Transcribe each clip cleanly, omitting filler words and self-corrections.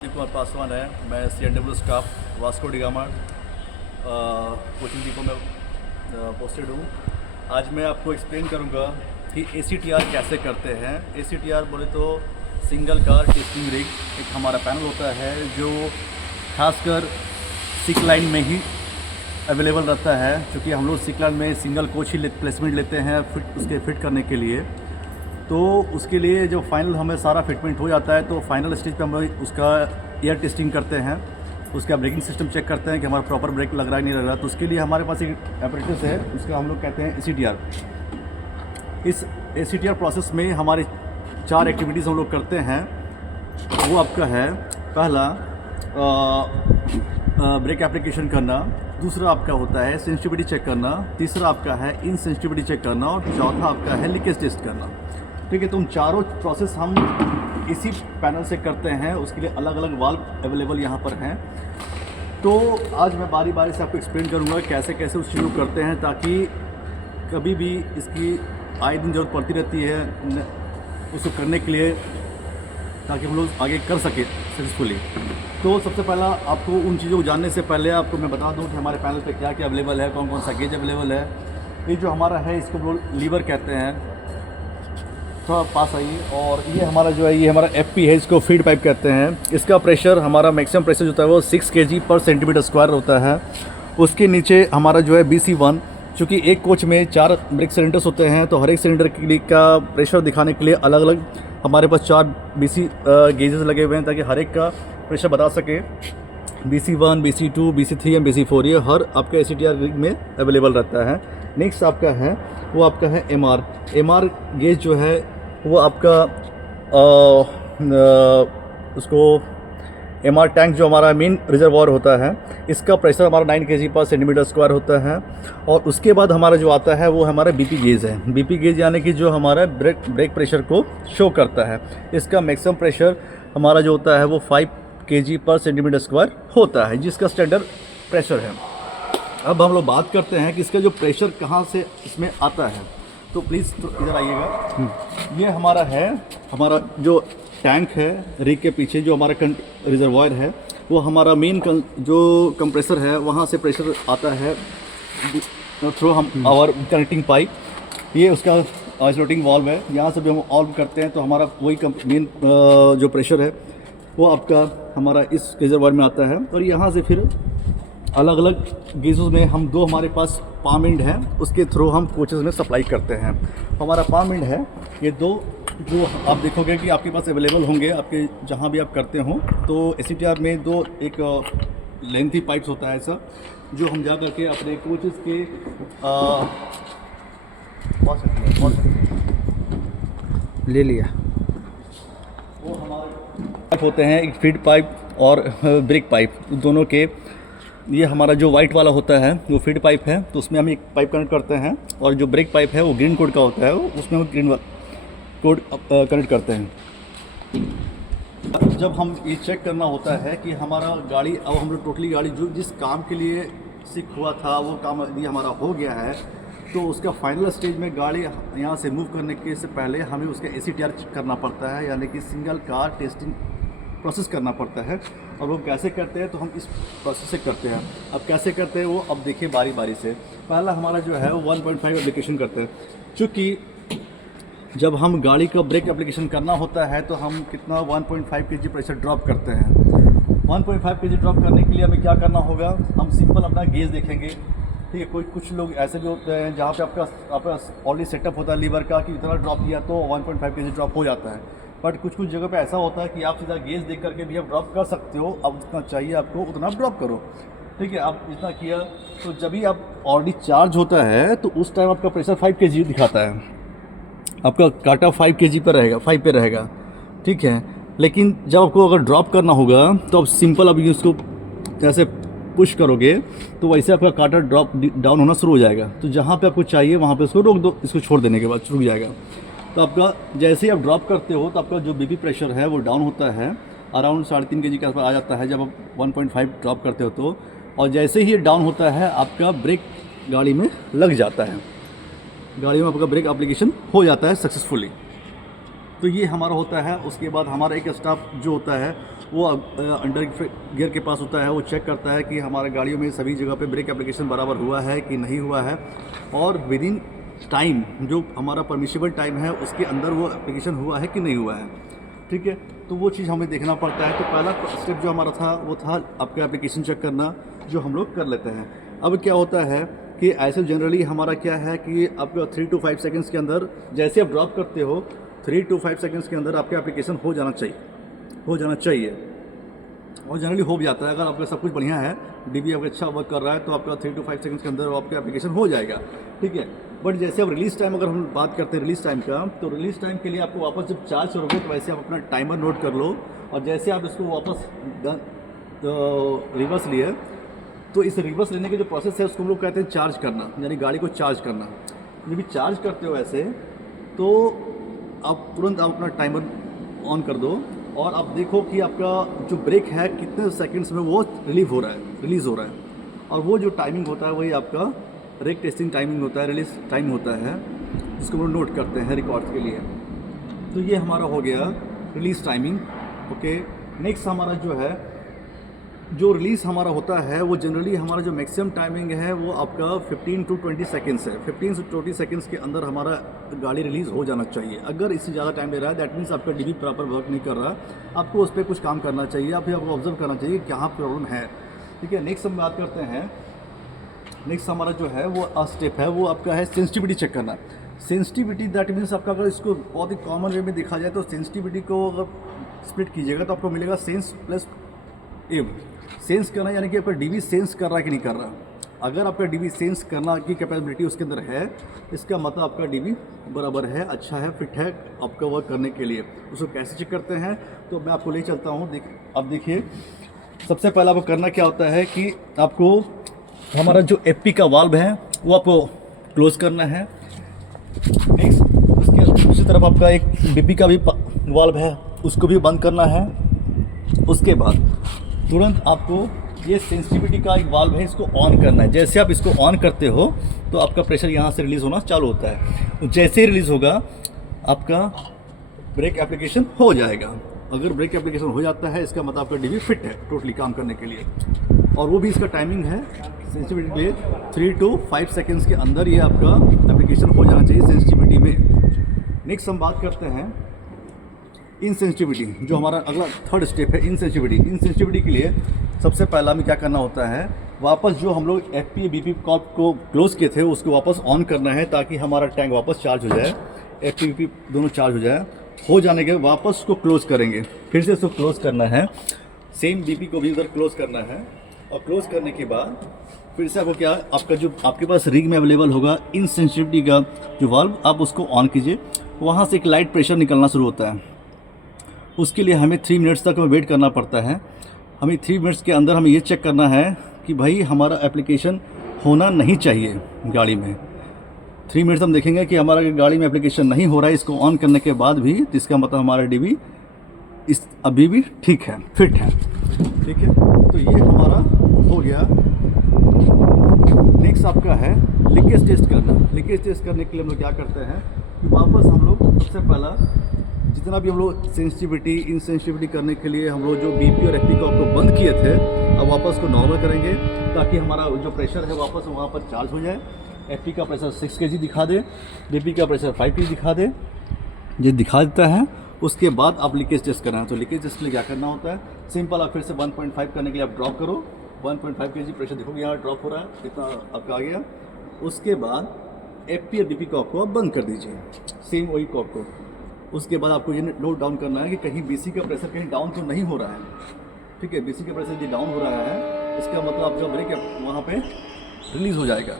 कुमार पासवान है। मैं CNW staff Vasco D gamma coaching depot में पोस्टेड हूँ। आज मैं आपको एक्सप्लेन करूँगा कि ACTR कैसे करते हैं। ACTR बोले तो सिंगल कार टेस्टिंग रिग एक हमारा पैनल होता है जो खासकर सिक लाइन में ही अवेलेबल रहता है, क्योंकि हम लोग सिक लाइन में सिंगल कोच ही प्लेसमेंट लेते हैं फिट करने के लिए। तो उसके लिए जो फाइनल हमें सारा फिटमेंट हो जाता है तो फाइनल स्टेज पे हम लोग उसका एयर टेस्टिंग करते हैं, उसका ब्रेकिंग सिस्टम चेक करते हैं कि हमारा प्रॉपर ब्रेक लग रहा है नहीं लग रहा। तो उसके लिए हमारे पास एक एपरेटस है, उसका हम लोग कहते हैं ACTR। इस ACTR प्रोसेस में हमारे 4 एक्टिविटीज़ हम लोग करते हैं। वो आपका है, पहला ब्रेक एप्लीकेशन करना, दूसरा आपका होता है सेंसिटिविटी चेक करना, तीसरा आपका है इनसेंसिटिविटी चेक करना और चौथा आपका है लीकेज टेस्ट करना। ठीक है, तो उन चारों प्रोसेस हम इसी पैनल से करते हैं। उसके लिए अलग अलग वाल्व अवेलेबल यहाँ पर हैं। तो आज मैं बारी बारी से आपको एक्सप्लेन करूँगा कैसे कैसे उस चीज़ को करते हैं, ताकि कभी भी इसकी आए दिन ज़रूरत पड़ती रहती है उसको करने के लिए, ताकि हम लोग आगे कर सकें सक्सेसफुली। तो सबसे पहला आपको उन चीज़ों को जानने से पहले आपको मैं बता दूं कि हमारे पैनल पे क्या क्या अवेलेबल है, कौन कौन सा गेज अवेलेबल है। ये जो हमारा है इसको हम लोग लीवर कहते हैं। थोड़ा पास आइए। और ये हमारा जो है, ये हमारा FP है, इसको फीड पाइप कहते हैं। इसका प्रेशर, हमारा मैक्सिमम प्रेशर जो होता है वो 6 kg पर सेंटीमीटर स्क्वायर होता है। उसके नीचे हमारा जो है BC1, चूँकि एक कोच में 4 ब्रेक सिलेंडर्स होते हैं तो हर एक सिलेंडर के लिए का प्रेशर दिखाने के लिए अलग अलग हमारे पास 4 BC गेजेस लगे हुए हैं, ताकि हर एक का प्रेशर बता सके। BC1, BC2, BC3 और BC4 ये हर आपका ACTR रिग में अवेलेबल रहता है। नेक्स्ट आपका है वो आपका है MR गेज जो है वो आपका उसको MR टैंक जो हमारा मेन रिजर्वॉयर होता है, इसका प्रेशर हमारा 9 kg पर सेंटीमीटर स्क्वायर होता है। और उसके बाद हमारा जो आता है वो हमारा BP गेज है। BP गेज यानी कि जो हमारा ब्रेक प्रेशर को शो करता है। इसका मैक्सिमम प्रेशर हमारा जो होता है वो 5 kg पर सेंटीमीटर स्क्वायर होता है, जिसका स्टैंडर्ड प्रेशर है। अब हम लोग बात करते हैं कि इसका जो प्रेशर कहाँ से इसमें आता है, तो प्लीज़ तो इधर आइएगा। ये हमारा है, हमारा जो टैंक है रिग के पीछे जो हमारा रिजर्वॉयर है, वो हमारा मेन जो कंप्रेसर है वहाँ से प्रेशर आता है थ्रू हम आवर कनेक्टिंग पाइप। ये उसका आइसोलेटिंग वाल्व है, यहाँ से भी हम ऑन करते हैं तो हमारा वही मेन जो प्रेशर है वो आपका हमारा इस रिजर्वॉयर में आता है। और यहाँ से फिर अलग अलग गेजेस में हम 2 हमारे पास पाम एंड है, उसके थ्रू हम कोचेस में सप्लाई करते हैं। हमारा पाम एंड है, ये 2 जो आप देखोगे कि आपके पास अवेलेबल होंगे आपके जहाँ भी आप करते हो। तो ACTR में 2 एक लेंथी पाइप्स होता है ऐसा, जो हम जा करके अपने कोचेस के ले लिया। वो हमारे पाइप होते हैं, एक फीड पाइप और ब्रेक पाइप दोनों के। ये हमारा जो वाइट वाला होता है वो फीड पाइप है, तो उसमें हम एक पाइप कनेक्ट करते हैं। और जो ब्रेक पाइप है वो ग्रीन कोड का होता है, उसमें हम ग्रीन कोड कनेक्ट करते हैं। जब हम ये चेक करना होता है कि हमारा गाड़ी, अब हम लोग टोटली गाड़ी जो जिस काम के लिए सीख हुआ था वो काम यदि हमारा हो गया है, तो उसका फाइनल स्टेज में गाड़ी यहाँ से मूव करने के से पहले हमें उसका ACTR करना पड़ता है, यानी कि सिंगल कार टेस्टिंग प्रोसेस करना पड़ता है। और वो कैसे करते हैं, तो हम इस प्रोसेस से करते हैं। अब कैसे करते हैं वो अब देखिए बारी बारी से। पहला हमारा जो है वो 1.5 एप्लीकेशन करते हैं। चूँकि जब हम गाड़ी का ब्रेक एप्लीकेशन करना होता है तो हम कितना 1.5 kg प्रेशर ड्रॉप करते हैं। 1.5 kg ड्रॉप करने के लिए हमें क्या करना होगा, हम सिंपल अपना गेज देखेंगे। ठीक है, कुछ लोग ऐसे भी होते हैं जहाँ पे आपका ऑलरेडी सेटअप होता है लीवर का कि इतना ड्रॉप किया तो 1.5 kg ड्रॉप हो जाता है। बट कुछ जगह पे ऐसा होता है कि आप सीधा गेज देख करके भी आप ड्रॉप कर सकते हो। अब जितना चाहिए आपको उतना आप ड्रॉप करो। ठीक है, आप जितना किया तो जब भी आप ऑलरेडी चार्ज होता है तो उस टाइम आपका प्रेशर 5 kg दिखाता है, आपका काटा 5 kg पर रहेगा, 5 पे रहेगा। ठीक है, लेकिन जब आपको अगर ड्रॉप करना होगा तो आप सिंपल अभी उसको जैसे पुश करोगे तो वैसे आपका काटा ड्रॉप डाउन होना शुरू हो जाएगा। तो जहाँ पे आपको चाहिए वहाँ पे उसको रोक दो, इसको छोड़ देने के बाद रुक जाएगा। तो आपका जैसे ही आप ड्रॉप करते हो तो आपका जो BP प्रेशर है वो डाउन होता है, अराउंड 3.5 kg के आसपास आ जाता है जब आप 1.5 ड्रॉप करते हो तो। और जैसे ही ये डाउन होता है आपका ब्रेक गाड़ी में लग जाता है, गाड़ी में आपका ब्रेक एप्लीकेशन हो जाता है सक्सेसफुली। तो ये हमारा होता है। उसके बाद हमारा एक स्टाफ जो होता है वो अंडर गियर के पास होता है, वो चेक करता है कि हमारे गाड़ियों में सभी जगह पे ब्रेक एप्लीकेशन बराबर हुआ है कि नहीं हुआ है, और विद इन टाइम जो हमारा परमिशिबल टाइम है उसके अंदर वो एप्लीकेशन हुआ है कि नहीं हुआ है। ठीक है, तो वो चीज़ हमें देखना पड़ता है। तो पहला स्टेप जो हमारा था वो था आपका एप्लीकेशन चेक करना, जो हम लोग कर लेते हैं। अब क्या होता है कि ऐसे जनरली हमारा क्या है कि आपका 3 to 5 सेकंड्स के अंदर जैसे आप ड्रॉप करते हो 3 to 5 सेकंड्स के अंदर आपका एप्लीकेशन हो जाना चाहिए और जनरली हो भी जाता है। अगर आपका सब कुछ बढ़िया है, डीबी आपका अच्छा वर्क कर रहा है, तो आपका 3 to 5 सेकंड्स के अंदर आपका एप्लीकेशन हो जाएगा। ठीक है, बट जैसे अब रिलीज़ टाइम अगर हम बात करते हैं रिलीज़ टाइम का, तो रिलीज़ टाइम के लिए आपको वापस जब चार्ज करोगे तो वैसे आप अपना टाइमर नोट कर लो, और जैसे आप इसको वापस रिवर्स लिए, तो इस रिवर्स लेने के जो प्रोसेस है उसको हम लोग कहते हैं चार्ज करना, यानी गाड़ी को चार्ज करना। जब भी चार्ज करते हो ऐसे, तो आप तुरंत आप अपना टाइमर ऑन कर दो और आप देखो कि आपका जो ब्रेक है कितने सेकंड्स में वो रिलीज़ हो रहा है, और वो जो टाइमिंग होता है वही आपका ब्रेक टेस्टिंग टाइमिंग होता है, रिलीज टाइम होता है, जिसको हम लोग नोट करते हैं रिकॉर्ड्स के लिए। तो ये हमारा हो गया रिलीज़ टाइमिंग। ओके, नेक्स्ट हमारा जो है जो रिलीज़ हमारा होता है वो जनरली हमारा जो मैक्सिमम टाइमिंग है वो आपका 15 to 20 सेकंड्स है। 15 से 20 सेकंड्स के अंदर हमारा गाड़ी रिलीज़ हो जाना चाहिए। अगर इससे ज़्यादा टाइम ले रहा है दैट मीन्स आपका डीबी प्रॉपर वर्क नहीं कर रहा, आपको उस पर कुछ काम करना चाहिए, या फिर आपको ऑब्जर्व करना चाहिए कहाँ प्रॉब्लम है। ठीक है, नेक्स्ट हम बात करते हैं। नेक्स्ट हमारा जो है वो स्टेप है वो आपका है सेंसिटिविटी चेक करना। सेंसिटिविटी दैट मीन्स आपका अगर इसको बहुत ही कॉमन वे में देखा जाए तो सेंसिटिविटी को अगर स्प्लिट कीजिएगा तो आपको मिलेगा सेंस प्लस एव। सेंस करना यानी कि आपका डीबी सेंस कर रहा है कि नहीं कर रहा। अगर आपका डीबी सेंस करना की कैपेबिलिटी उसके अंदर है, इसका मतलब आपका डीबी बराबर है, अच्छा है, फिट है आपका वर्क करने के लिए। उसको कैसे चेक करते हैं, तो मैं आपको ले चलता हूँ। अब देखिए, सबसे पहला आपको करना क्या होता है कि आपको हमारा जो एफपी का वाल्व है वो आपको क्लोज करना है। नेक्स्ट उसके दूसरी तरफ आपका एक बीपी का भी वाल्व है, उसको भी बंद करना है। उसके बाद तुरंत आपको ये सेंसिटिविटी का एक वाल्व है, इसको ऑन करना है। जैसे आप इसको ऑन करते हो तो आपका प्रेशर यहाँ से रिलीज़ होना चालू होता है। तो जैसे ही रिलीज़ होगा आपका ब्रेक एप्लीकेशन हो जाएगा। अगर ब्रेक एप्लीकेशन हो जाता है इसका मतलब आपका डीबी फिट है टोटली काम करने के लिए, और वो भी इसका टाइमिंग है सेंसिटिविटी के लिए 3 to 5 सेकेंड्स के अंदर ये आपका एप्लीकेशन हो जाना चाहिए सेंसिटिविटी में। नेक्स्ट हम बात करते हैं इनसेंसिटिविटी, जो हमारा अगला थर्ड स्टेप है इनसेंसिटिविटी। इनसेंसिटिविटी के लिए सबसे पहला हमें क्या करना होता है, वापस जो हम लोग एफपी बीपी कॉप को क्लोज किए थे उसको वापस ऑन करना है, ताकि हमारा टैंक वापस चार्ज हो जाए, एफपी बीपी दोनों चार्ज हो जाए। हो जाने के वापस उसको क्लोज करेंगे, फिर से इसको क्लोज करना है, सेम बीपी को भी उधर क्लोज करना है, और क्लोज करने के बाद फिर से आपको क्या आपका जो आपके पास रिग में अवेलेबल होगा इनसेंसिटिविटी का जो वाल्व, आप उसको ऑन कीजिए। वहाँ से एक लाइट प्रेशर निकलना शुरू होता है। उसके लिए हमें 3 मिनट्स तक वेट करना पड़ता है। हमें 3 मिनट्स के अंदर हमें ये चेक करना है कि भाई हमारा एप्लीकेशन होना नहीं चाहिए गाड़ी में। 3 मिनट्स हम देखेंगे कि हमारा गाड़ी में एप्लीकेशन नहीं हो रहा है, इसको ऑन करने के बाद भी, इसका मतलब हमारा डीबी इस अभी भी ठीक है, फिट है। ठीक है, तो ये हमारा हो गया। नेक्स्ट आपका है लीकेज टेस्ट करना। लीकेज टेस्ट करने के लिए हम लोग क्या करते हैं कि वापस हम लोग सबसे पहला जितना भी हम लोग सेंसिटिविटी इनसेंसिटिविटी करने के लिए हम लोग जो बीपी और एफपी को आपको बंद किए थे, अब वापस को नॉर्मल करेंगे, ताकि हमारा जो प्रेशर है वापस वहाँ पर चार्ज हो जाए। एफपी का प्रेशर 6 kg दिखा दे, बीपी का प्रेशर 5 kg दिखा दे, ये दिखा देता है। उसके बाद आप लीकेज टेस्ट करना है। तो लीकेज टेस्ट के लिए क्या करना होता है, सिंपल आप फिर से 1.5 करने के लिए आप ड्रॉप करो। 1.5 kg प्रेशर देखोगे यहाँ ड्रॉप हो रहा है, कितना आपका आ गया। उसके बाद एफपी और बीपी कॉप को आप बंद कर दीजिए, सेम वही कॉप को। उसके बाद आपको ये नोट डाउन करना है कि कहीं बीसी का प्रेशर कहीं डाउन तो नहीं हो रहा है। ठीक है, बीसी का प्रेशर यदि डाउन हो रहा है इसका मतलब आपका ब्रेक वहाँ पे रिलीज़ हो जाएगा।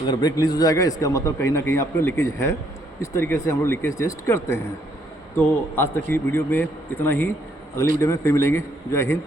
अगर ब्रेक रिलीज़ हो जाएगा इसका मतलब कहीं ना कहीं आपका लीकेज है। इस तरीके से हम लोग लीकेज टेस्ट करते हैं। तो आज तक की वीडियो में इतना ही, अगली वीडियो में फिर मिलेंगे। जय हिंद।